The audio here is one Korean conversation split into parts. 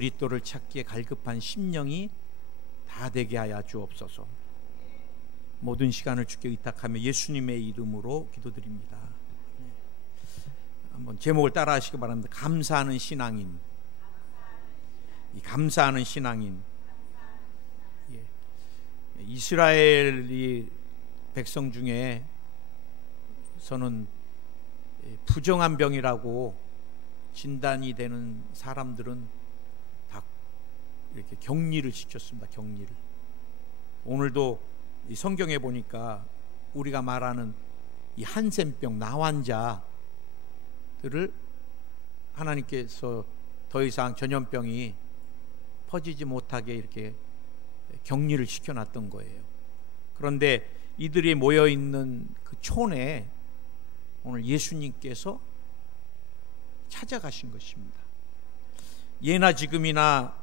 그리스도를 찾기에 갈급한 심령이 다 되게 하여 주옵소서. 모든 시간을 주께 의탁하며 예수님의 이름으로 기도드립니다. 한번 제목을 따라 하시기 바랍니다. 감사하는 신앙인. 이 감사하는 신앙인. 이스라엘이 백성 중에 서는 부정한 병이라고 진단이 되는 사람들은 다 이렇게 격리를 시켰습니다. 격리를. 오늘도 이 성경에 보니까 우리가 말하는 이 한센병 나환자들을 하나님께서 더 이상 전염병이 퍼지지 못하게 이렇게 격리를 시켜놨던 거예요. 그런데 이들이 모여있는 그 촌에 오늘 예수님께서 찾아가신 것입니다. 예나 지금이나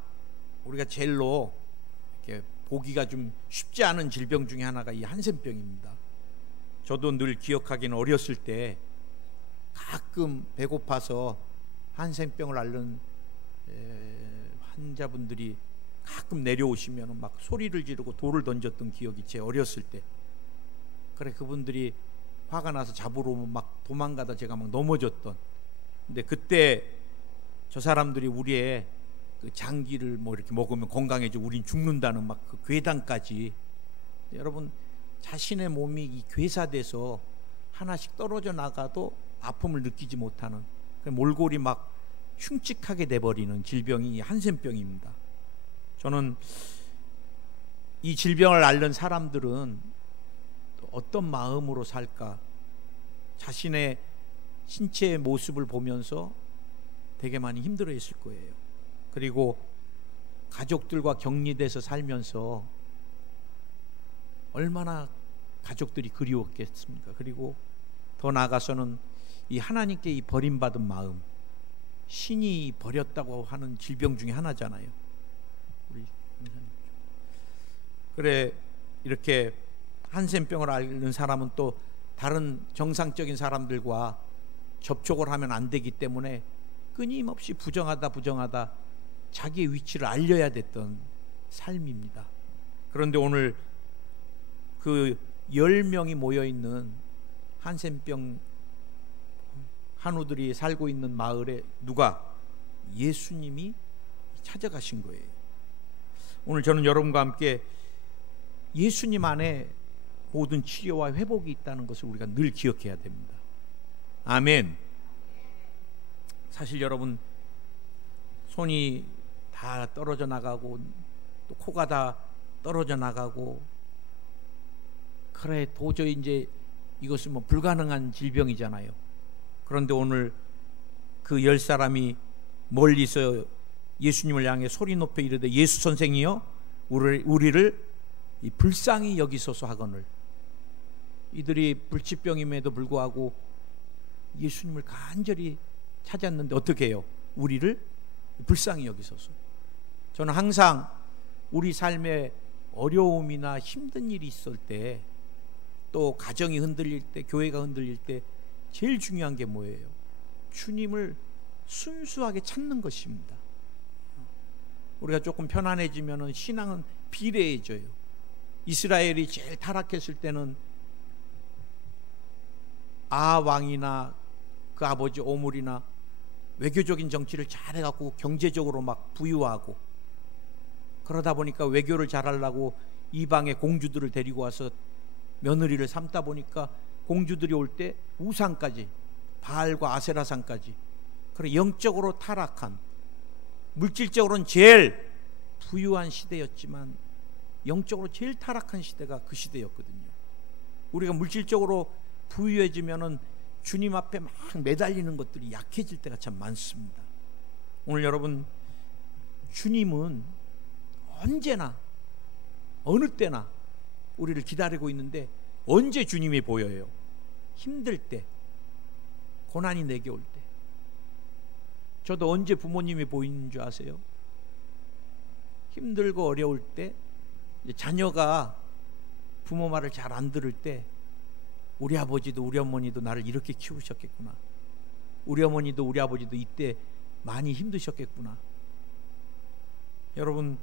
우리가 제일로 이렇게 보기가 좀 쉽지 않은 질병 중에 하나가 이 한센병입니다. 저도 늘 기억하기는 어렸을 때 가끔 배고파서 한센병을 앓는 환자분들이 가끔 내려오시면 막 소리를 지르고 돌을 던졌던 기억이 제 어렸을 때. 그래 그분들이 화가 나서 잡으러 오면 막 도망가다 제가 막 넘어졌던. 근데 그때 저 사람들이 우리의 그 장기를 뭐 이렇게 먹으면 건강해지고 우린 죽는다는 막 그 괴담까지. 여러분 자신의 몸이 이 괴사돼서 하나씩 떨어져 나가도 아픔을 느끼지 못하는 몰골이 막 흉측하게 돼버리는 질병이 한센병입니다. 저는 이 질병을 앓는 사람들은 어떤 마음으로 살까? 자신의 신체의 모습을 보면서 되게 많이 힘들어했을 거예요. 그리고 가족들과 격리돼서 살면서 얼마나 가족들이 그리웠겠습니까? 그리고 더 나아가서는 이 하나님께 이 버림받은 마음, 신이 버렸다고 하는 질병 중에 하나잖아요. 우리 그래 이렇게 한센병을 앓는 사람은 또 다른 정상적인 사람들과 접촉을 하면 안 되기 때문에 끊임없이 부정하다 자기의 위치를 알려야 됐던 삶입니다. 그런데 오늘 그 10명이 모여있는 한센병 한우들이 살고 있는 마을에 누가? 예수님이 찾아가신 거예요. 오늘 저는 여러분과 함께 예수님 안에 모든 치료와 회복이 있다는 것을 우리가 늘 기억해야 됩니다. 아멘. 사실 여러분 손이 다 떨어져 나가고 또 코가 다 떨어져 나가고 그래 도저히 이제 이것은 뭐 불가능한 질병이잖아요. 그런데 오늘 그 10사람이 멀리서 예수님을 향해 소리 높여 이르되 예수 선생이여 우리를 이 불쌍히 여기소서 하거늘. 이들이 불치병임에도 불구하고 예수님을 간절히 찾았는데 어떻게 해요? 우리를 불쌍히 여기소서. 저는 항상 우리 삶에 어려움이나 힘든 일이 있을 때, 또 가정이 흔들릴 때, 교회가 흔들릴 때 제일 중요한 게 뭐예요? 주님을 순수하게 찾는 것입니다. 우리가 조금 편안해지면 신앙은 비례해져요. 이스라엘이 제일 타락했을 때는 아하 왕이나 그 아버지 오물이나 외교적인 정치를 잘해갖고 경제적으로 막 부유하고, 그러다 보니까 외교를 잘하려고 이방의 공주들을 데리고 와서 며느리를 삼다 보니까 공주들이 올 때 우상까지, 바알과 아세라상까지, 그래 영적으로 타락한, 물질적으로는 제일 부유한 시대였지만 영적으로 제일 타락한 시대가 그 시대였거든요. 우리가 물질적으로 부유해지면은 주님 앞에 막 매달리는 것들이 약해질 때가 참 많습니다. 오늘 여러분, 주님은 언제나 어느 때나 우리를 기다리고 있는데, 언제 주님이 보여요? 힘들 때, 고난이 내게 올 때. 저도 언제 부모님이 보이는 줄 아세요? 힘들고 어려울 때, 자녀가 부모 말을 잘 안 들을 때, 우리 아버지도 우리 어머니도 나를 이렇게 키우셨겠구나, 우리 어머니도 우리 아버지도 이때 많이 힘드셨겠구나, 여러분,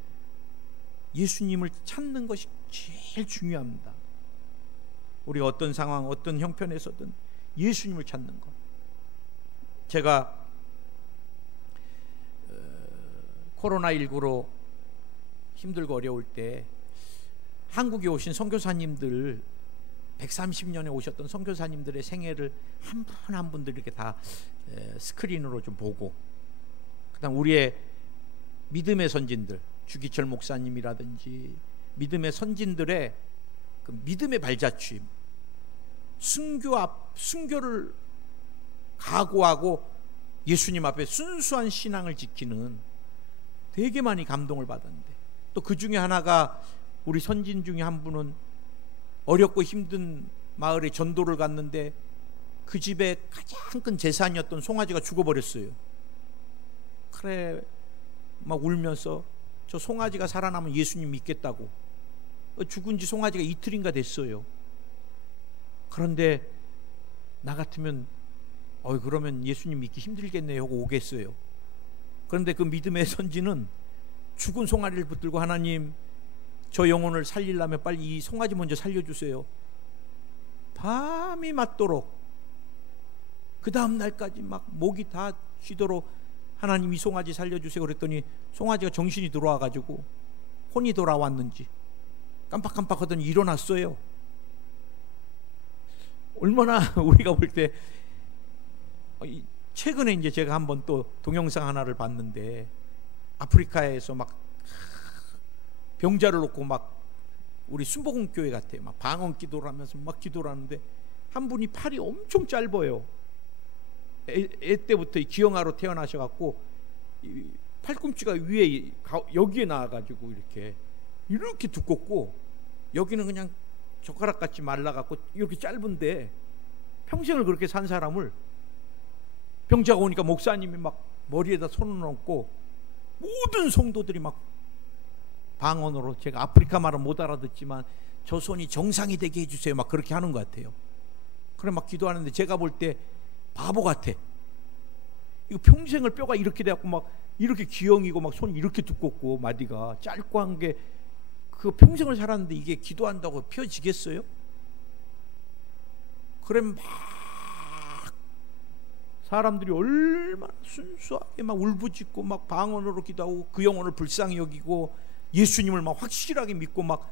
예수님을 찾는 것이 제일 중요합니다. 우리가 어떤 상황, 어떤 형편에서든 예수님을 찾는 것. 제가 코로나19로 힘들고 어려울 때 한국에 오신 선교사님들, 130년에 오셨던 선교사님들의 생애를 한 분 한 분들 이렇게 다 스크린으로 좀 보고, 그다음 우리의 믿음의 선진들, 주기철 목사님이라든지 믿음의 선진들의 그 믿음의 발자취, 순교를 각오하고 예수님 앞에 순수한 신앙을 지키는, 되게 많이 감동을 받았는데, 또 그 중에 하나가 우리 선진 중에 한 분은 어렵고 힘든 마을에 전도를 갔는데 그 집에 가장 큰 재산이었던 송아지가 죽어버렸어요. 그래 막 울면서 저 송아지가 살아나면 예수님 믿겠다고. 죽은 지 송아지가 이틀인가 됐어요. 그런데 나 같으면 그러면 예수님 믿기 힘들겠네요 하고 오겠어요. 그런데 그 믿음의 선지는 죽은 송아지를 붙들고, 하나님 저 영혼을 살리려면 빨리 이 송아지 먼저 살려주세요. 밤이 맞도록, 그 다음 날까지 막 목이 다 쉬도록 하나님 이 송아지 살려주세요 그랬더니 송아지가 정신이 들어와가지고 혼이 돌아왔는지 깜빡깜빡하더니 일어났어요. 얼마나 우리가 볼 때, 최근에 이제 제가 한번 또 동영상 하나를 봤는데, 아프리카에서 막 병자를 놓고 막 우리 순복음교회 같아요. 막 방언 기도를 하면서 막 기도를 하는데 한 분이 팔이 엄청 짧아요. 애 때부터 기형아로 태어나셔갖고 팔꿈치가 위에 여기에 나와가지고 이렇게 두껍고, 여기는 그냥 젓가락같이 말라갖고 이렇게 짧은데, 평생을 그렇게 산 사람을 병자가 오니까 목사님이 막 머리에다 손을 얹고 모든 성도들이 막 방언으로, 제가 아프리카 말은 못 알아듣지만 저 손이 정상이 되게 해주세요 막 그렇게 하는 것 같아요. 그래 막 기도하는데 제가 볼 때 바보 같아. 이거 평생을 뼈가 이렇게 돼갖고 막 이렇게 기형이고 막 손이 이렇게 두껍고 마디가 짧고 한 게, 그 평생을 살았는데 이게 기도한다고 펴지겠어요? 그래 막 사람들이 얼마나 순수하게 막 울부짖고 막 방언으로 기도하고 그 영혼을 불쌍히 여기고 예수님을 막 확실하게 믿고 막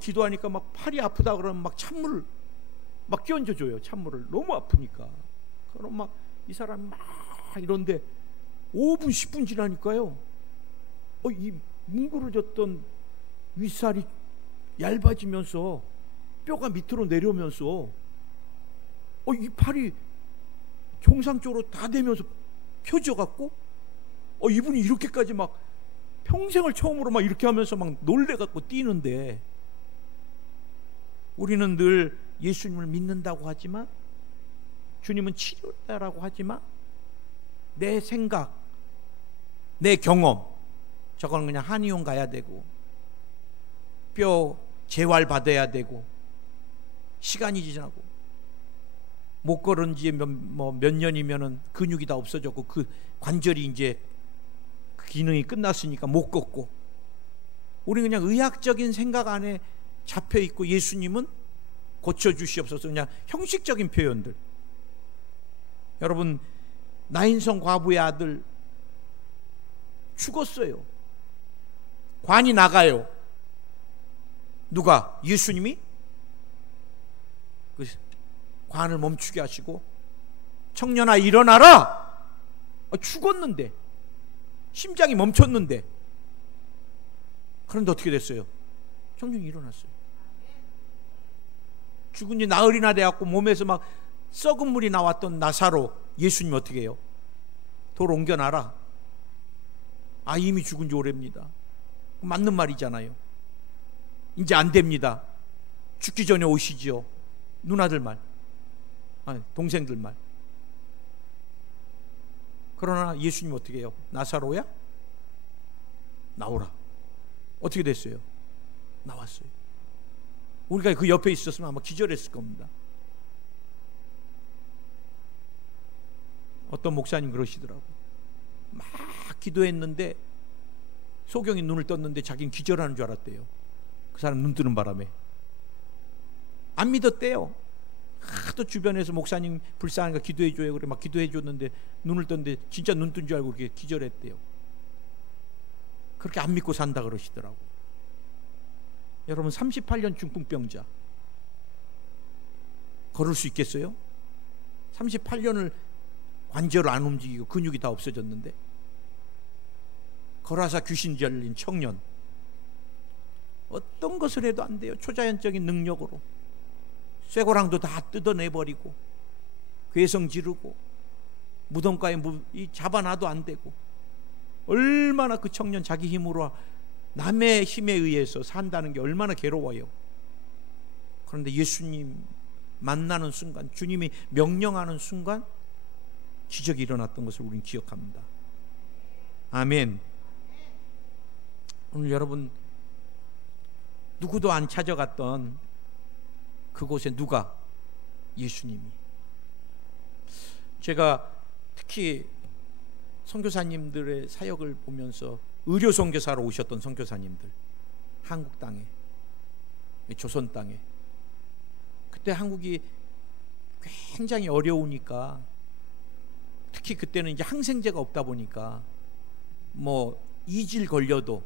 기도하니까 막 팔이 아프다 그러면 막 찬물을 막 끼얹어 줘요. 찬물을 너무 아프니까. 그럼 막 이 사람이 막 이런데 5분 10분 지나니까요, 이 뭉그러졌던 윗살이 얇아지면서 뼈가 밑으로 내려오면서 이 팔이 정상적으로 다 되면서 펴져갖고 이분이 이렇게까지 막 평생을 처음으로 막 이렇게 하면서 막 놀래갖고 뛰는데, 우리는 늘 예수님을 믿는다고 하지만, 주님은 치료다라고 하지만, 내 생각, 내 경험, 저거는 그냥 한의원 가야 되고 뼈 재활 받아야 되고 시간이 지나고 못 걸은 지 몇 년이면은 근육이 다 없어졌고 그 관절이 이제 그 기능이 끝났으니까 못 걷고, 우리 그냥 의학적인 생각 안에 잡혀 있고, 예수님은 고쳐 주시옵소서, 그냥 형식적인 표현들. 여러분, 나인성 과부의 아들 죽었어요. 관이 나가요. 누가? 예수님이 그 관을 멈추게 하시고, 청년아 일어나라. 죽었는데, 심장이 멈췄는데, 그런데 어떻게 됐어요? 청년이 일어났어요. 죽은 지 나흘이나 돼갖고 몸에서 막 썩은 물이 나왔던 나사로, 예수님 어떻게 해요? 돌 옮겨놔라. 이미 죽은 지 오래입니다. 맞는 말이잖아요. 이제 안 됩니다. 죽기 전에 오시지요. 누나들 말, 동생들 말. 그러나 예수님 어떻게 해요? 나사로야? 나오라. 어떻게 됐어요? 나왔어요. 우리가 그 옆에 있었으면 아마 기절했을 겁니다. 어떤 목사님 그러시더라고요. 막 기도했는데 소경이 눈을 떴는데 자기는 기절하는 줄 알았대요. 그 사람 눈 뜨는 바람에 안 믿었대요. 하도 주변에서 목사님 불쌍하니까 기도해줘요 그래 막 기도해줬는데 눈을 떴는데 진짜 눈 뜬 줄 알고 그렇게 기절했대요. 그렇게 안 믿고 산다 그러시더라고. 여러분 38년 중풍병자 걸을 수 있겠어요? 38년을 관절 안 움직이고 근육이 다 없어졌는데, 거라사 귀신 들린 청년, 어떤 것을 해도 안 돼요. 초자연적인 능력으로 쇠고랑도 다 뜯어내버리고 괴성 지르고 무덤가에 잡아놔도 안 되고, 얼마나 그 청년 자기 힘으로 남의 힘에 의해서 산다는 게 얼마나 괴로워요. 그런데 예수님 만나는 순간, 주님이 명령하는 순간 기적이 일어났던 것을 우리는 기억합니다. 아멘. 오늘 여러분 누구도 안 찾아갔던 그곳에 누가? 예수님이. 제가 특히 선교사님들의 사역을 보면서 의료 선교사로 오셨던 선교사님들, 한국 땅에, 조선 땅에, 그때 한국이 굉장히 어려우니까, 특히 그때는 이제 항생제가 없다 보니까 뭐 이질 걸려도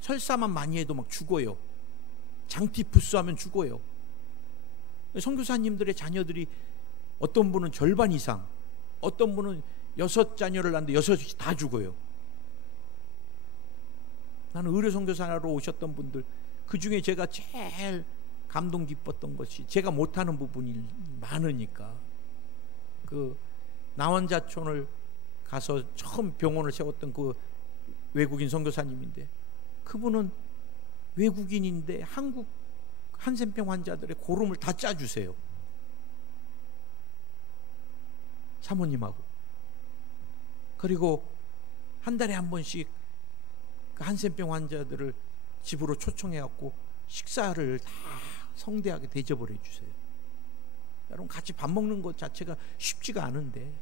설사만 많이 해도 막 죽어요. 장티푸스하면 죽어요. 선교사님들의 자녀들이 어떤 분은 절반 이상, 어떤 분은 6자녀를 낳는데 6이 다 죽어요. 나는 의료 선교사로 오셨던 분들, 그 중에 제가 제일 감동 깊었던 것이, 제가 못하는 부분이 많으니까, 그 나원자촌을 가서 처음 병원을 세웠던 그 외국인 선교사님인데, 그분은 외국인인데 한국 한센병 환자들의 고름을 다 짜주세요. 사모님하고. 그리고 한 달에 한 번씩 그 한센병 환자들을 집으로 초청해갖고 식사를 다 성대하게 대접을 해주세요. 여러분, 같이 밥 먹는 것 자체가 쉽지가 않은데,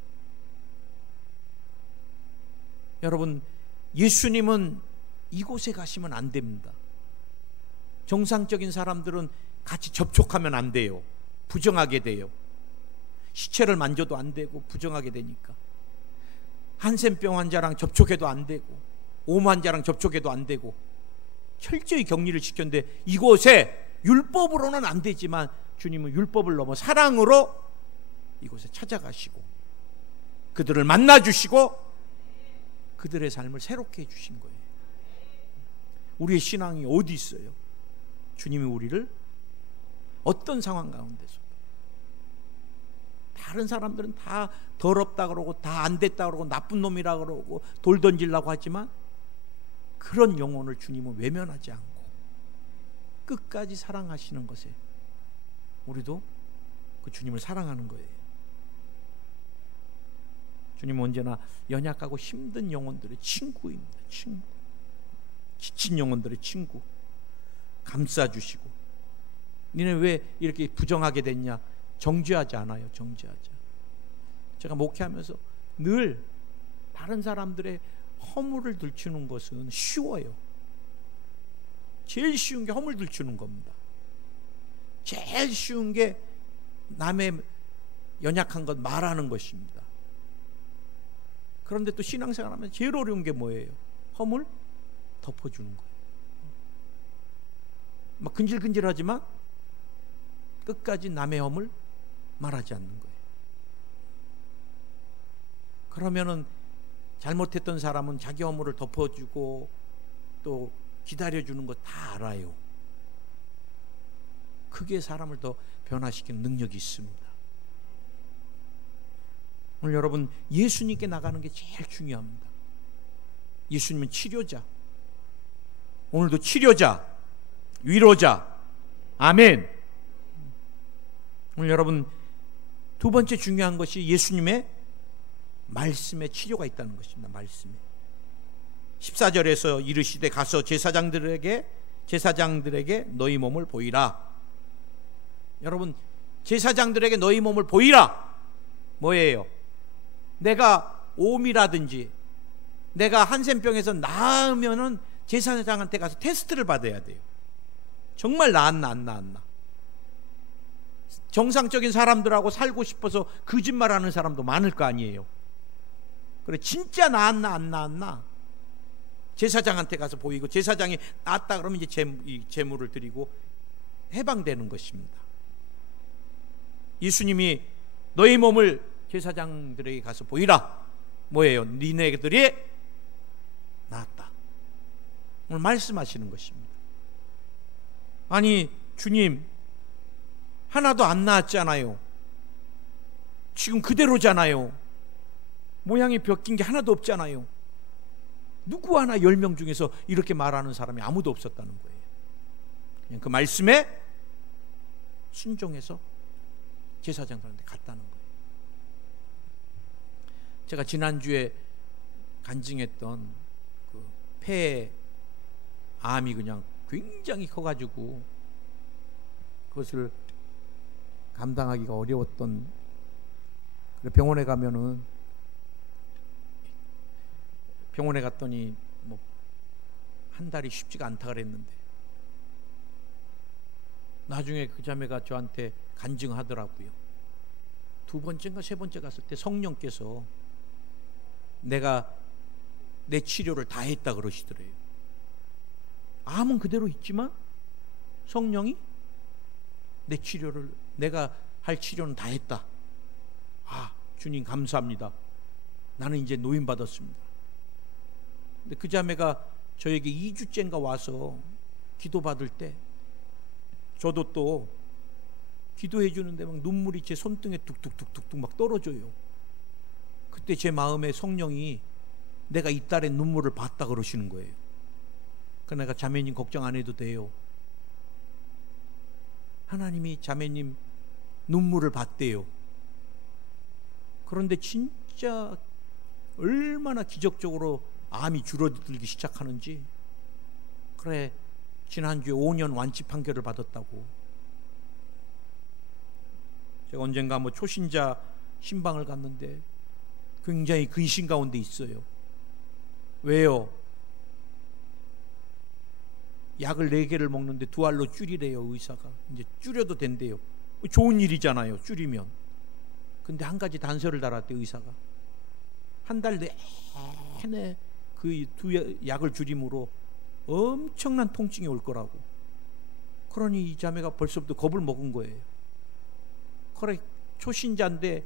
여러분, 예수님은 이곳에 가시면 안 됩니다. 정상적인 사람들은 같이 접촉하면 안 돼요. 부정하게 돼요. 시체를 만져도 안 되고 부정하게 되니까. 한센병 환자랑 접촉해도 안 되고, 오음 환자랑 접촉해도 안 되고, 철저히 격리를 시켰는데, 이곳에 율법으로는 안 되지만 주님은 율법을 넘어 사랑으로 이곳에 찾아가시고 그들을 만나주시고 그들의 삶을 새롭게 해주신 거예요. 우리의 신앙이 어디 있어요? 주님이 우리를 어떤 상황 가운데서, 다른 사람들은 다 더럽다 그러고 다 안 됐다 그러고 나쁜 놈이라 그러고 돌 던지려고 하지만, 그런 영혼을 주님은 외면하지 않고 끝까지 사랑하시는 것에 우리도 그 주님을 사랑하는 거예요. 주님은 언제나 연약하고 힘든 영혼들의 친구입니다. 친구. 지친 영혼들의 친구. 감싸주시고. 니네 왜 이렇게 부정하게 됐냐? 정죄하지 않아요. 정죄하지. 제가 목회하면서 늘 다른 사람들의 허물을 들추는 것은 쉬워요. 제일 쉬운 게 허물 들추는 겁니다. 제일 쉬운 게 남의 연약한 것 말하는 것입니다. 그런데 또 신앙생활하면 제일 어려운 게 뭐예요? 허물 덮어주는 거예요. 막 근질근질하지만 끝까지 남의 허물 말하지 않는 거예요. 그러면은 잘못했던 사람은 자기 허물을 덮어주고 또 기다려주는 거 다 알아요. 그게 사람을 더 변화시키는 능력이 있습니다. 오늘 여러분, 예수님께 나가는 게 제일 중요합니다. 예수님은 치료자, 오늘도 치료자, 위로자. 아멘. 오늘 여러분, 두 번째 중요한 것이 예수님의 말씀에 치료가 있다는 것입니다. 말씀에. 14절에서 이르시되 가서 제사장들에게 너희 몸을 보이라. 여러분, 제사장들에게 너희 몸을 보이라 뭐예요? 내가 오음이라든지 내가 한센병에서 나으면은 제사장한테 가서 테스트를 받아야 돼요. 정말 나았나 안 나았나. 정상적인 사람들하고 살고 싶어서 거짓말하는 사람도 많을 거 아니에요. 그래, 진짜 나았나 안 나았나 제사장한테 가서 보이고, 제사장이 나았다 그러면 이제 제물을 드리고 해방되는 것입니다. 예수님이 너희 몸을 제사장들에게 가서 보이라. 뭐예요? 니네들이 나았다. 오늘 말씀하시는 것입니다. 아니 주님, 하나도 안 나았잖아요. 지금 그대로잖아요. 모양이 바뀐 게 하나도 없잖아요. 누구 하나 10명 중에서 이렇게 말하는 사람이 아무도 없었다는 거예요. 그냥 그 말씀에 순종해서 제사장들한테 갔다는 거예요. 제가 지난주에 간증했던 그 폐 암이 그냥 굉장히 커가지고 그것을 감당하기가 어려웠던, 병원에 가면은, 병원에 갔더니 뭐 한 달이 쉽지가 않다 그랬는데, 나중에 그 자매가 저한테 간증하더라고요. 2번째인가 3번째 갔을 때 성령께서 내가 내 치료를 다 했다 그러시더래요. 암은 그대로 있지만 성령이 내 치료를, 내가 할 치료는 다 했다. 아, 주님 감사합니다. 나는 이제 노인 받았습니다. 근데 그 자매가 저에게 2주째인가 와서 기도받을 때 저도 또 기도해 주는데 막 눈물이 제 손등에 뚝뚝뚝뚝뚝 막 떨어져요. 그때 제 마음에 성령이 내가 이 딸의 눈물을 봤다 그러시는 거예요. 그 내가 자매님 걱정 안 해도 돼요. 하나님이 자매님 눈물을 봤대요. 그런데 진짜 얼마나 기적적으로 암이 줄어들기 시작하는지. 그래, 지난주에 5년 완치 판결을 받았다고. 제가 언젠가 뭐 초신자 신방을 갔는데 굉장히 근심 가운데 있어요. 왜요? 약을 4개를 먹는데 2알로 줄이래요. 의사가 이제 줄여도 된대요. 좋은 일이잖아요, 줄이면. 근데 한 가지 단서를 달았대. 의사가 한 달 내내 그 약을 줄임으로 엄청난 통증이 올 거라고. 그러니 이 자매가 벌써부터 겁을 먹은 거예요. 그래, 초신자인데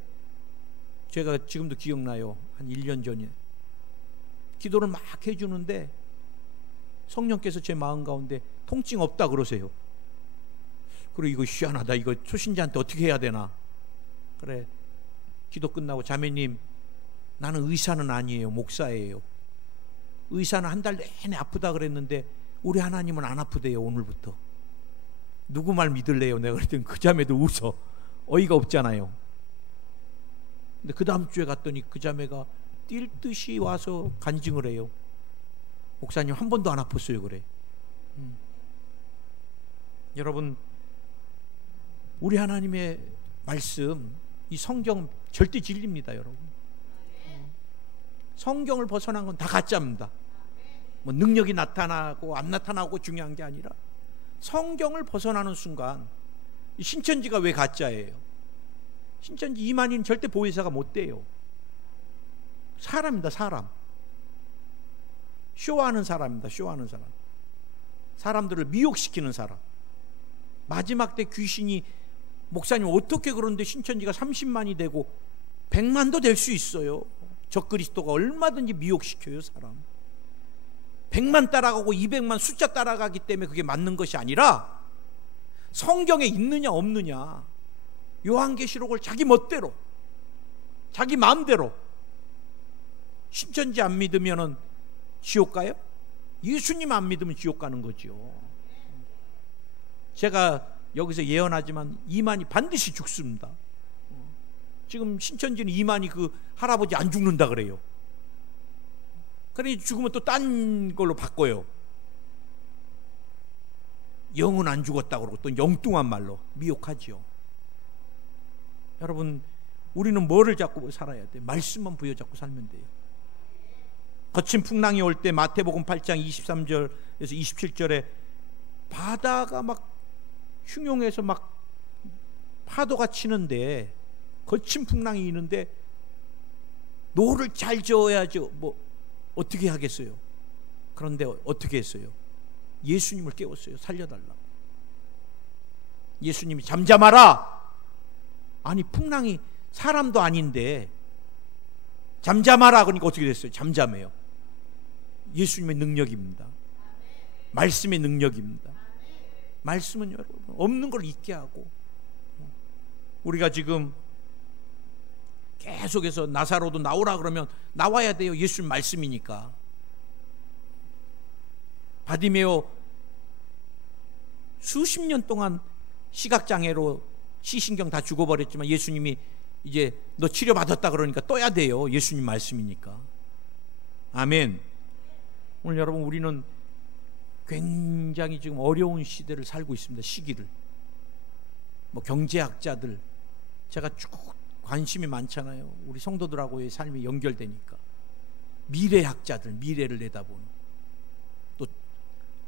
제가 지금도 기억나요. 한 1년 전에 기도를 막 해주는데 성령께서 제 마음 가운데 통증 없다 그러세요. 그리고 이거 희한하다, 이거 초신자한테 어떻게 해야 되나. 그래, 기도 끝나고 자매님, 나는 의사는 아니에요, 목사예요. 의사는 한 달 내내 아프다 그랬는데 우리 하나님은 안 아프대요, 오늘부터. 누구 말 믿을래요? 내가 그랬더니 그 자매도 웃어. 어이가 없잖아요. 근데 그 다음 주에 갔더니 그 자매가 뛸 듯이 와서 간증을 해요. 목사님 한 번도 안 아팠어요. 그래. 여러분, 우리 하나님의 말씀, 이 성경 절대 진리입니다. 여러분, 성경을 벗어난 건 다 가짜입니다. 뭐 능력이 나타나고 안 나타나고 중요한 게 아니라 성경을 벗어나는 순간 이 신천지가 왜 가짜예요? 신천지 이만희는 절대 보혜사가 못 돼요. 사람입니다. 사람. 쇼하는 사람입니다. 쇼하는 사람. 사람들을 미혹시키는 사람. 마지막 때 귀신이, 목사님 어떻게 그런데 신천지가 30만이 되고 100만도 될 수 있어요. 적그리스도가 얼마든지 미혹시켜요, 사람. 100만 따라가고 200만 숫자 따라가기 때문에 그게 맞는 것이 아니라 성경에 있느냐 없느냐, 요한계시록을 자기 멋대로, 자기 마음대로. 신천지 안 믿으면은 지옥 가요? 예수님 안 믿으면 지옥 가는 거죠. 제가 여기서 예언하지만 이만희 반드시 죽습니다. 지금 신천지는 이만희 그 할아버지 안 죽는다 그래요. 그러니 죽으면 또 딴 걸로 바꿔요. 영은 안 죽었다고 그러고 또 영뚱한 말로 미혹하지요. 여러분, 우리는 뭐를 잡고 살아야 돼? 말씀만 부여잡고 살면 돼요. 거친 풍랑이 올 때 마태복음 8장 23절에서 27절에 바다가 막 흉용해서 막 파도가 치는데, 거친 풍랑이 있는데 노를 잘 저어야죠. 뭐 어떻게 하겠어요? 그런데 어떻게 했어요? 예수님을 깨웠어요. 살려달라고. 예수님이 잠잠하라. 아니 풍랑이 사람도 아닌데 잠잠하라 그러니까 어떻게 됐어요? 잠잠해요. 예수님의 능력입니다. 말씀의 능력입니다. 말씀은 여러분 없는 걸 있게 하고, 우리가 지금 계속해서 나사로도 나오라 그러면 나와야 돼요. 예수님 말씀이니까. 바디메오 수십 년 동안 시각장애로 시신경 다 죽어버렸지만 예수님이 이제 너 치료받았다 그러니까 떠야 돼요. 예수님 말씀이니까. 아멘. 오늘 여러분 우리는 굉장히 지금 어려운 시대를 살고 있습니다. 시기를. 뭐 경제학자들, 제가 쭉 관심이 많잖아요. 우리 성도들하고의 삶이 연결되니까. 미래학자들, 미래를 내다보는, 또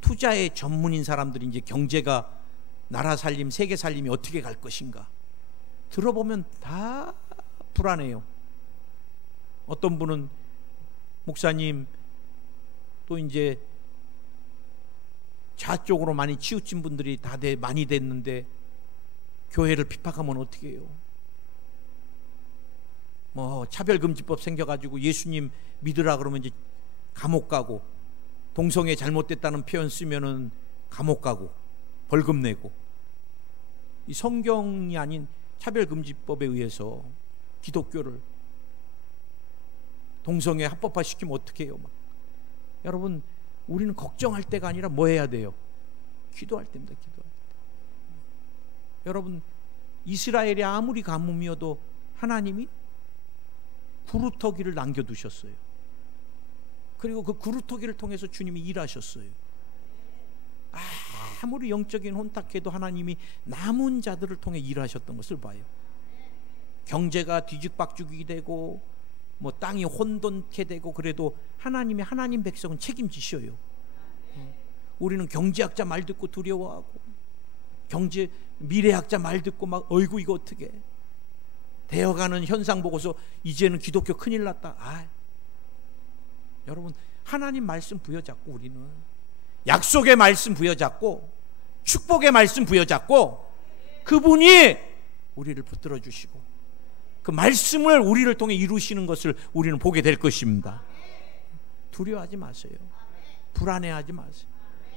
투자의 전문인 사람들이 이제 경제가, 나라 살림, 세계 살림이 어떻게 갈 것인가 들어보면 다 불안해요. 어떤 분은 목사님 또 이제 좌쪽으로 많이 치우친 분들이 다 많이 됐는데 교회를 핍박하면 어떻게 해요? 뭐 차별금지법 생겨가지고 예수님 믿으라 그러면 이제 감옥 가고, 동성애 잘못됐다는 표현 쓰면은 감옥 가고 벌금 내고, 이 성경이 아닌 차별금지법에 의해서 기독교를 동성애 합법화 시키면 어떻게 해요? 막. 여러분 우리는 걱정할 때가 아니라 뭐 해야 돼요? 기도할 때입니다. 기도할 때. 여러분 이스라엘이 아무리 가뭄이어도 하나님이 구루터기를 남겨두셨어요. 그리고 그 구루터기를 통해서 주님이 일하셨어요. 아무리 영적인 혼탁해도 하나님이 남은 자들을 통해 일하셨던 것을 봐요. 경제가 뒤죽박죽이 되고 뭐 땅이 혼돈케 되고 그래도 하나님이, 하나님 백성은 책임지셔요. 우리는 경제학자 말 듣고 두려워하고, 경제 미래학자 말 듣고 막 어이구 이거 어떻게 되어가는 현상 보고서 이제는 기독교 큰일 났다. 여러분 하나님 말씀 부여잡고, 우리는 약속의 말씀 부여잡고 축복의 말씀 부여잡고, 그분이 우리를 붙들어 주시고 그 말씀을 우리를 통해 이루시는 것을 우리는 보게 될 것입니다. 두려워하지 마세요. 불안해하지 마세요.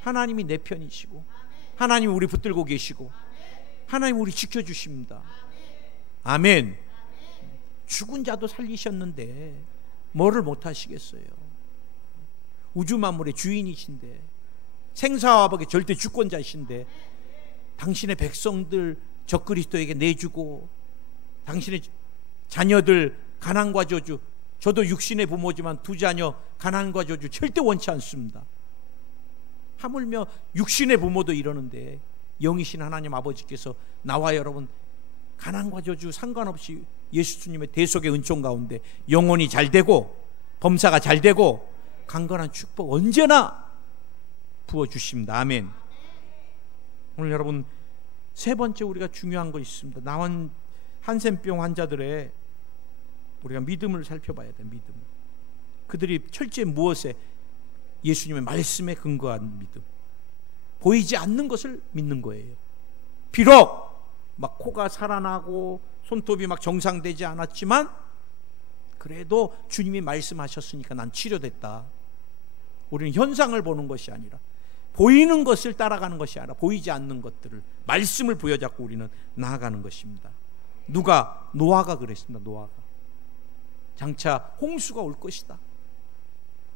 하나님이 내 편이시고, 하나님이 우리 붙들고 계시고, 하나님 우리 지켜주십니다. 아멘. 죽은 자도 살리셨는데 뭐를 못하시겠어요? 우주 만물의 주인이신데, 생사화복의 절대 주권자이신데 당신의 백성들 적그리스도에게 내주고, 당신의 자녀들 가난과 저주, 저도 육신의 부모지만 두 자녀 가난과 저주 절대 원치 않습니다. 하물며 육신의 부모도 이러는데 영이신 하나님 아버지께서 나와 여러분 가난과 저주 상관없이 예수님의 대속의 은총 가운데 영혼이 잘 되고 범사가 잘 되고 강건한 축복 언제나 부어주십니다. 아멘. 오늘 여러분 세 번째 우리가 중요한 거 있습니다. 나온 한센병 환자들의 우리가 믿음을 살펴봐야 돼. 믿음. 그들이 철저히 무엇에? 예수님의 말씀에 근거한 믿음. 보이지 않는 것을 믿는 거예요. 비록 막 코가 살아나고 손톱이 막 정상되지 않았지만 그래도 주님이 말씀하셨으니까 난 치료됐다. 우리는 현상을 보는 것이 아니라 보이는 것을 따라가는 것이 아니라 보이지 않는 것들을, 말씀을 부여잡고 우리는 나아가는 것입니다. 누가? 노아가 그랬습니다. 노아가 장차 홍수가 올 것이다.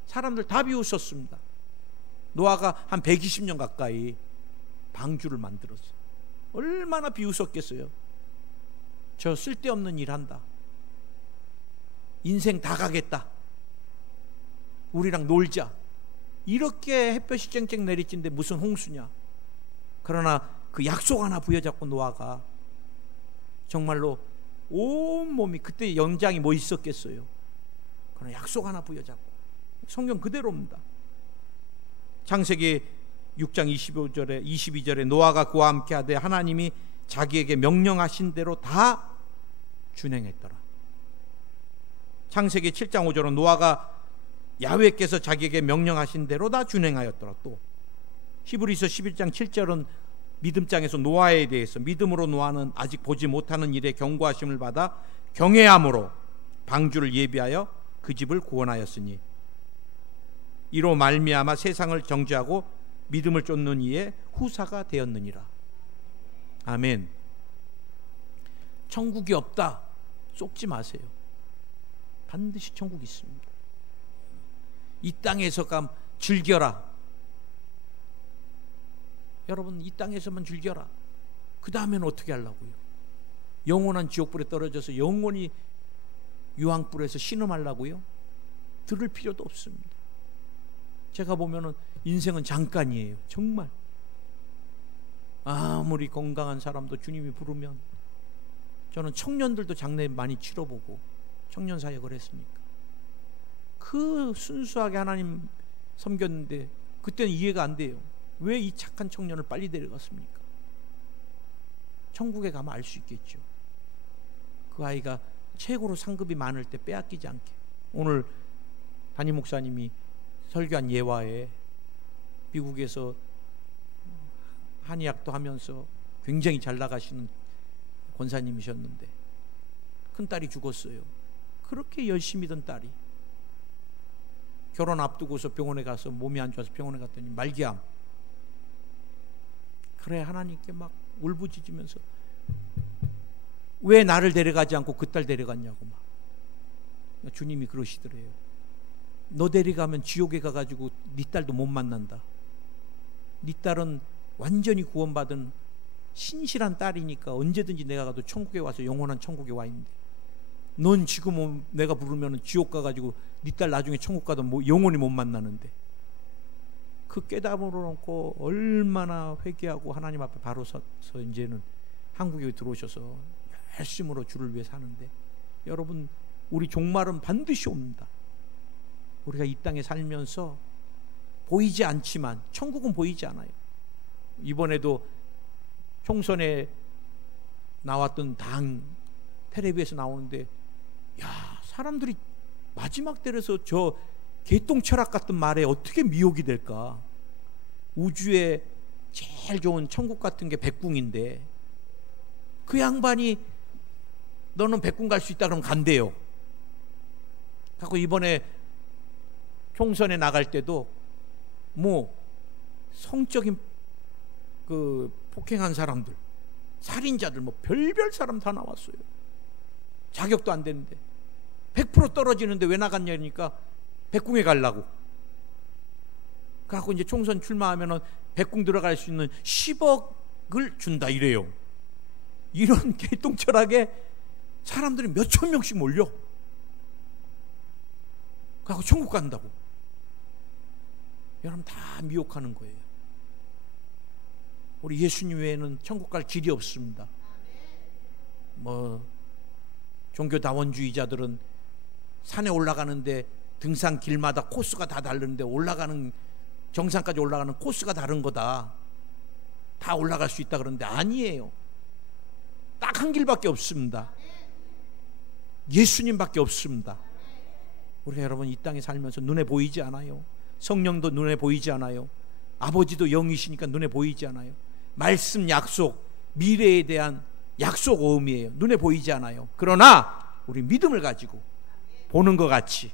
사람들 다 비웃었습니다. 노아가 한 120년 가까이 방주를 만들었어요. 얼마나 비웃었겠어요. 저 쓸데없는 일 한다. 인생 다 가겠다. 우리랑 놀자. 이렇게 햇볕이 쨍쨍 내리쬐는데 무슨 홍수냐. 그러나 그 약속 하나 부여잡고 노아가 정말로 온몸이, 그때 연장이 뭐 있었겠어요. 그러나 약속 하나 부여잡고 성경 그대로입니다. 창세기 6장 22절에 노아가 그와 함께 하되 하나님이 자기에게 명령하신 대로 다 준행했더라. 창세기 7장 5절은 노아가 야훼께서 자기에게 명령하신 대로 다 준행하였더라. 또 히브리서 11장 7절은 믿음장에서 노아에 대해서 믿음으로 노아는 아직 보지 못하는 일에 경고하심을 받아 경외함으로 방주를 예비하여 그 집을 구원하였으니 이로 말미암아 세상을 정죄하고 믿음을 쫓는 이의 후사가 되었느니라. 아멘. 천국이 없다 속지 마세요. 반드시 천국이 있습니다. 이 땅에서 즐겨라. 여러분, 이 땅에서만 즐겨라. 그 다음에는 어떻게 하려고요? 영원한 지옥불에 떨어져서 영원히 유황불에서 신음하려고요? 들을 필요도 없습니다. 제가 보면은 인생은 잠깐이에요. 정말 아무리 건강한 사람도 주님이 부르면, 저는 청년들도 장례 많이 치러보고 청년 사역을 했으니까 그 순수하게 하나님 섬겼는데 그때는 이해가 안 돼요. 왜 이 착한 청년을 빨리 데려갔습니까? 천국에 가면 알 수 있겠죠. 그 아이가 최고로 상급이 많을 때 빼앗기지 않게. 오늘 담임 목사님이 설교한 예화에 미국에서 한의학도 하면서 굉장히 잘 나가시는 권사님이셨는데 큰딸이 죽었어요. 그렇게 열심히 던 딸이 결혼 앞두고서 병원에 가서 몸이 안 좋아서 병원에 갔더니 말기암. 그래, 하나님께 막 울부짖으면서 왜 나를 데려가지 않고 그 딸 데려갔냐고 막. 주님이 그러시더래요. 너 데려가면 지옥에 가가지고 네 딸도 못 만난다. 네 딸은 완전히 구원받은 신실한 딸이니까 언제든지 내가 가도 천국에 와서 영원한 천국에 와 있는데, 넌 지금 내가 부르면 지옥 가가지고 네 딸 나중에 천국 가도 영원히 못 만나는데. 그 깨달음으로 놓고 얼마나 회개하고 하나님 앞에 바로 서서 이제는 한국에 들어오셔서 열심으로 주를 위해 사는데, 여러분, 우리 종말은 반드시 옵니다. 우리가 이 땅에 살면서 보이지 않지만 천국은 보이지 않아요. 이번에도 총선에 나왔던 당 텔레비에서 나오는데, 야, 사람들이 마지막 때려서 저 개똥철학 같은 말에 어떻게 미혹이 될까? 우주에 제일 좋은 천국 같은 게 백궁인데 그 양반이 너는 백궁 갈 수 있다 그러면 간대요. 그래서 이번에 총선에 나갈 때도 뭐 성적인 그 폭행한 사람들, 살인자들, 뭐 별별 사람 다 나왔어요. 자격도 안 되는데 100% 떨어지는데 왜 나갔냐니까 백궁에 가려고. 그래갖고 이제 총선 출마하면은 백궁 들어갈 수 있는 10억을 준다 이래요. 이런 개똥철하게 사람들이 몇천 명씩 몰려. 그래갖고 천국 간다고. 여러분, 다 미혹하는 거예요. 우리 예수님 외에는 천국 갈 길이 없습니다. 뭐 종교다원주의자들은 산에 올라가는데 등산 길마다 코스가 다 다른데 올라가는 정상까지 올라가는 코스가 다른 거다. 다 올라갈 수 있다 그러는데 아니에요. 딱 한 길밖에 없습니다. 예수님밖에 없습니다. 우리가 여러분 이 땅에 살면서 눈에 보이지 않아요. 성령도 눈에 보이지 않아요. 아버지도 영이시니까 눈에 보이지 않아요. 말씀, 약속, 미래에 대한 약속 의미예요. 눈에 보이지 않아요. 그러나 우리 믿음을 가지고 보는 것 같이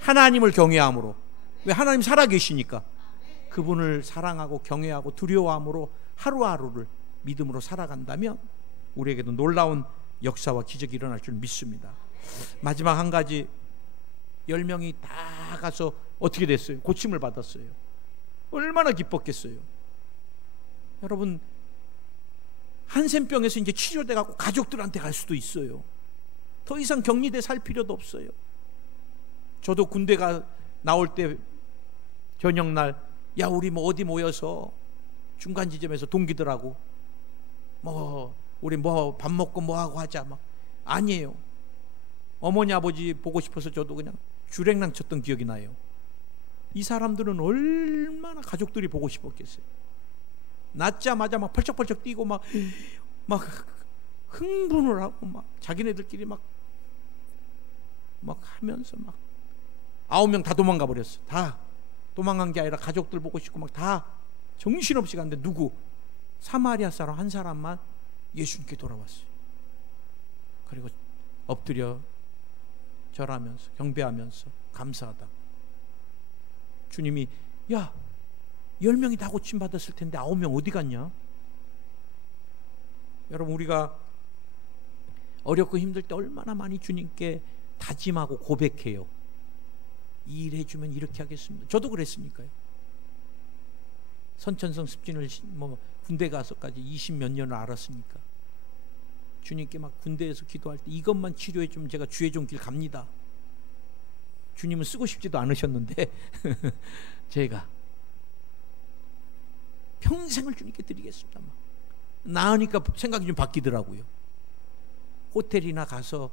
하나님을 경외함으로, 왜 하나님 살아계시니까 그분을 사랑하고 경외하고 두려워함으로 하루하루를 믿음으로 살아간다면 우리에게도 놀라운 역사와 기적이 일어날 줄 믿습니다. 마지막 한 가지, 10명이 다 가서 어떻게 됐어요? 고침을 받았어요. 얼마나 기뻤겠어요. 여러분, 한센병에서 이제 치료돼 갖고 가족들한테 갈 수도 있어요. 더 이상 격리돼 살 필요도 없어요. 저도 군대가 나올 때 저녁날, 야, 우리 뭐 어디 모여서 중간 지점에서 동기들하고 뭐 우리 뭐 밥 먹고 뭐 하고 하자, 막 아니에요. 어머니 아버지 보고 싶어서 저도 그냥 주랭랑 쳤던 기억이 나요. 이 사람들은 얼마나 가족들이 보고 싶었겠어요. 낳자마자 막 펄쩍펄쩍 뛰고 막 흥분을 하고 막 자기네들끼리 막 하면서 막 9명 다 도망가 버렸어. 다 도망간 게 아니라 가족들 보고 싶고 막 다 정신없이 갔는데 누구? 사마리아 사람 한 사람만 예수님께 돌아왔어요. 그리고 엎드려 절하면서 경배하면서 감사하다. 주님이 야 10명이 다 고침받았을 텐데 9명 어디 갔냐? 여러분, 우리가 어렵고 힘들 때 얼마나 많이 주님께 다짐하고 고백해요. 이 일 해주면 이렇게 하겠습니다. 저도 그랬으니까요. 선천성 습진을 군대 가서까지 20몇 년을 알았으니까 주님께 막 군대에서 기도할 때 이것만 치료해 주면 제가 주의 종길 갑니다. 주님은 쓰고 싶지도 않으셨는데 제가 평생을 주님께 드리겠습니다. 막 나으니까 생각이 좀 바뀌더라고요. 호텔이나 가서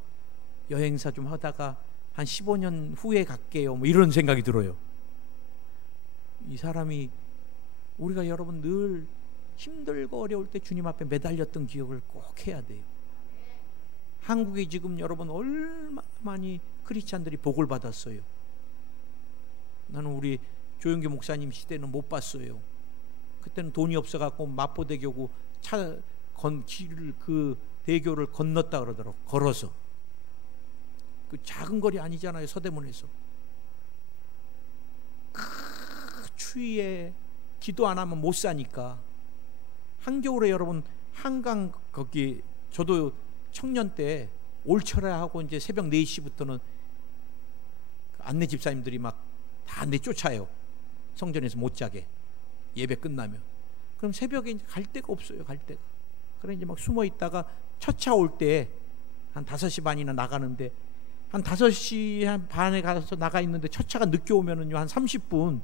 여행사 좀 하다가 한 15년 후에 갈게요, 뭐 이런 생각이 들어요. 이 사람이 우리가 여러분 늘 힘들고 어려울 때 주님 앞에 매달렸던 기억을 꼭 해야 돼요. 한국에 지금 여러분 얼마나 많이 크리스찬들이 복을 받았어요. 나는 우리 조영기 목사님 시대는 못 봤어요. 그때는 돈이 없어갖고 마포대교구 길을 그 대교를 건넜다 그러더라고. 걸어서. 그 작은 거리 아니잖아요. 서대문에서. 그 추위에 기도 안 하면 못 사니까. 한겨울에 여러분 한강 거기 저도 청년 때 올철에 하고 이제 새벽 4시부터는 안내 집사님들이 막 다 내쫓아요. 성전에서 못 자게. 예배 끝나면. 그럼 새벽에 이제 갈 데가 없어요. 갈 데가. 그래 이제 막 숨어 있다가 첫 차 올 때 한 5시 반이나 나가는데 한 5시 한 반에 가서 나가 있는데 첫 차가 늦게 오면은요 한 30분.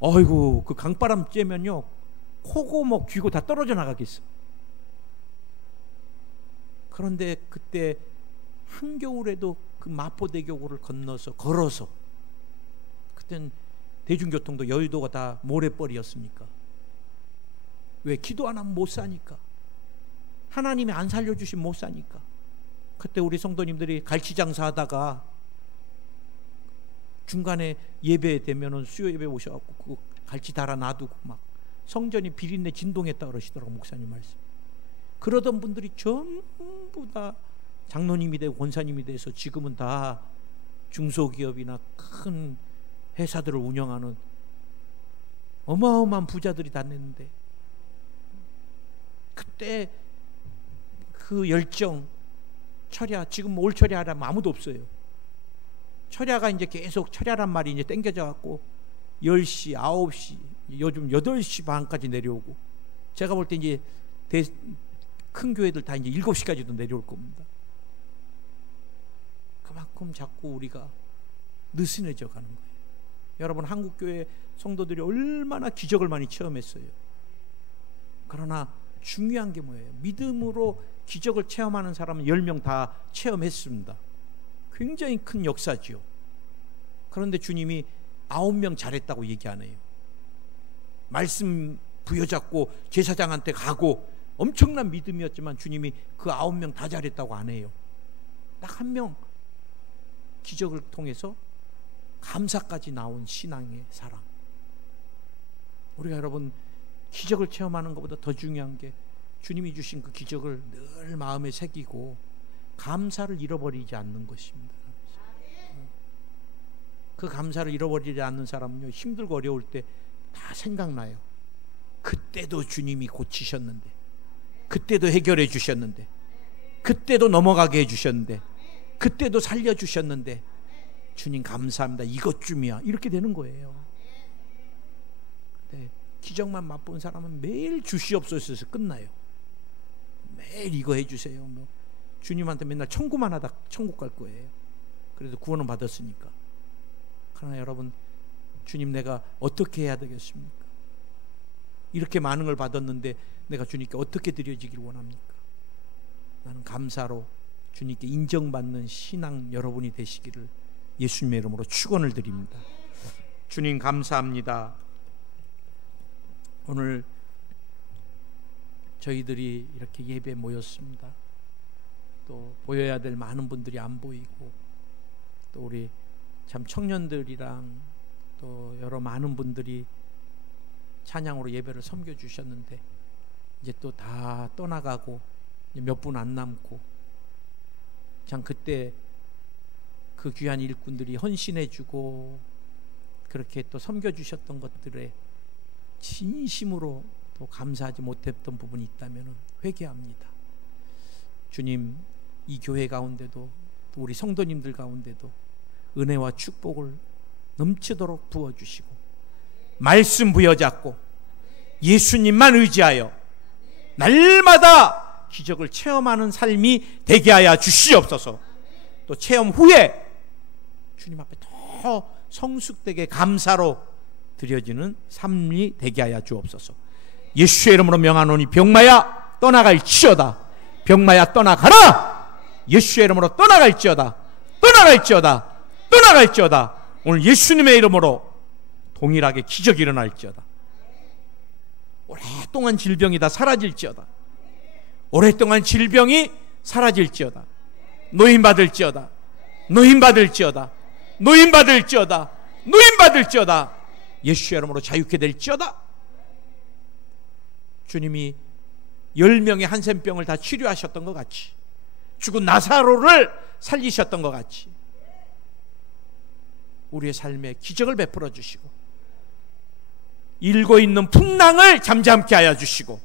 어이구 그 강바람 쬐면요 코고 뭐 귀고 다 떨어져 나가겠어. 그런데 그때 한겨울에도 그 마포대교를 건너서 걸어서, 그땐 대중교통도 여의도가 다 모래벌이었으니까. 왜? 기도 안 하면 못 사니까. 하나님이 안 살려주시면 못 사니까. 그때 우리 성도님들이 갈치장사 하다가 중간에 예배 되면은 수요 예배 오셔갖고 그 갈치 달아 놔두고 막 성전이 비린내 진동했다 그러시더라고, 목사님 말씀. 그러던 분들이 전부 다 장로님이 되고 권사님이 돼서 지금은 다 중소기업이나 큰 회사들을 운영하는 어마어마한 부자들이 다 됐는데, 그때 그 열정, 철야, 지금 올 철야라면 아무도 없어요. 철야가 이제 계속 철야란 말이 이제 땡겨져 갖고 10시, 9시, 요즘 8시 반까지 내려오고, 제가 볼 때 이제 큰 교회들 다 이제 7시까지도 내려올 겁니다. 그만큼 자꾸 우리가 느슨해져 가는 거예요. 여러분, 한국교회 성도들이 얼마나 기적을 많이 체험했어요. 그러나 중요한 게 뭐예요? 믿음으로 기적을 체험하는 사람은 10명 다 체험했습니다. 굉장히 큰 역사지요. 그런데 주님이 9명 잘했다고 얘기 안 해요. 말씀 부여잡고 제사장한테 가고 엄청난 믿음이었지만 주님이 그 9명 다 잘했다고 안 해요. 딱 한 명 기적을 통해서 감사까지 나온 신앙의 사랑. 우리가 여러분 기적을 체험하는 것보다 더 중요한 게 주님이 주신 그 기적을 늘 마음에 새기고 감사를 잃어버리지 않는 것입니다. 그 감사를 잃어버리지 않는 사람은요, 힘들고 어려울 때 다 생각나요. 그때도 주님이 고치셨는데, 그때도 해결해 주셨는데, 그때도 넘어가게 해주셨는데, 그때도 살려주셨는데, 주님 감사합니다, 이것쯤이야, 이렇게 되는 거예요. 네, 기적만 맛본 사람은 매일 주시옵소서에서 끝나요. 매일 이거 해주세요. 뭐 주님한테 맨날 청구만 하다 천국 갈 거예요. 그래도 구원은 받았으니까. 그러나 여러분, 주님 내가 어떻게 해야 되겠습니까? 이렇게 많은 걸 받았는데 내가 주님께 어떻게 드려지길 원합니까? 나는 감사로 주님께 인정받는 신앙 여러분이 되시기를 예수님의 이름으로 축원을 드립니다. 주님 감사합니다. 오늘 저희들이 이렇게 예배에 모였습니다. 또 보여야 될 많은 분들이 안 보이고, 또 우리 참 청년들이랑 또 여러 많은 분들이 찬양으로 예배를 섬겨주셨는데 이제 또 다 떠나가고 몇 분 안 남고, 참 그때 그 귀한 일꾼들이 헌신해주고 그렇게 또 섬겨주셨던 것들에 진심으로 또 감사하지 못했던 부분이 있다면 회개합니다. 주님, 이 교회 가운데도 또 우리 성도님들 가운데도 은혜와 축복을 넘치도록 부어주시고 말씀 부여잡고 예수님만 의지하여 날마다 기적을 체험하는 삶이 되게 하여 주시옵소서. 또 체험 후에 주님 앞에 더 성숙되게 감사로 드려지는 삶이 되게 하여 주옵소서. 예수의 이름으로 명하노니 병마야 떠나갈지어다. 병마야 떠나가라. 예수의 이름으로 떠나갈지어다. 떠나갈지어다. 떠나갈지어다. 오늘 예수님의 이름으로 동일하게 기적이 일어날지어다. 오랫동안 질병이 다 사라질지어다. 오랫동안 질병이 사라질지어다. 노인받을지어다. 노인받을지어다. 노인받을지어다. 노인받을지어다. 예수의 이름으로 자유케 될지어다. 주님이 10명의 한센병을 다 치료하셨던 것 같이, 죽은 나사로를 살리셨던 것 같이 우리의 삶에 기적을 베풀어 주시고 일고 있는 풍랑을 잠잠케 하여 주시고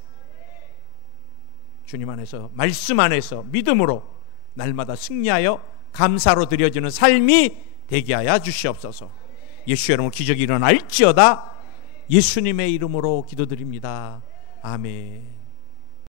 주님 안에서, 말씀 안에서 믿음으로 날마다 승리하여 감사로 드려지는 삶이 되게 하여 주시옵소서. 예수의 이름으로 기적이 일어날지어다. 예수님의 이름으로 기도드립니다. 아멘.